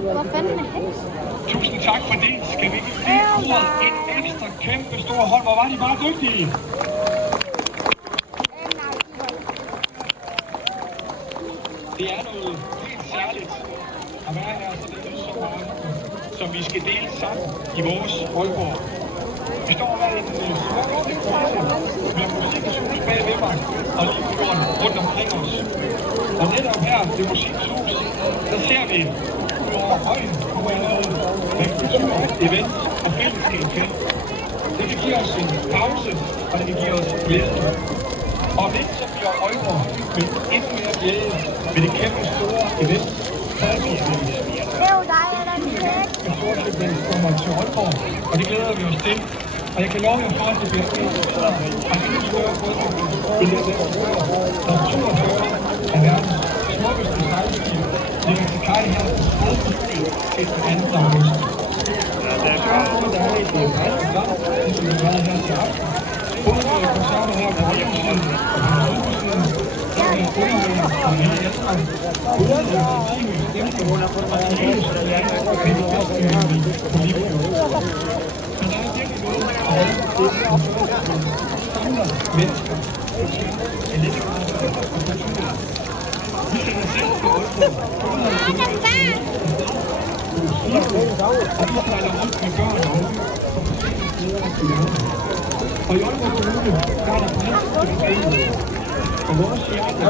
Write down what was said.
Hvor fanden er det? Tusind tak for det. Skal vi ikke give koret en ekstra kæmpe stor hånd? Hvor var de bare dygtige? Det er noget helt særligt at være her så det så meget, som vi skal dele sammen i vores Aalborg. Vi står her i en smuk sekvence med Musikens Hus bag ved mig og Limfjorden rundt omkring os. Og netop her ved Musikens Hus, der ser vi over højen på noget med kultur, event og fællesskab. Det kan give os en pause, og det kan give os glæde. Og om lidt så bliver Aalborg med endnu mere glæde ved det kæmpe store event. En storklipning kommer til Aalborg, og det glæder vi os til. Og jeg kan love jer for, at det bliver en større fodbold i det der der 42 af verdens smukkeste sejlskib ligger til kaj her på Strædskibet til 2. august. Så der er et rigtig program, som vi har været her til aften. Både koncerter her på Rimsiden og på Sydbusiden, der er underhøjende og hele ældre, både initiative i stemmen og til hele studerende med de bedste på livet. Men der er virkelig noget at holde det, som samler mennesker på tværs af livsgrænser og kulturer. Vi sender selv til Aalborg 100 og vi sejler rundt med børn og unge på forskellige og i Aalborg Kommune, der er der plads til det. Og vores hjerte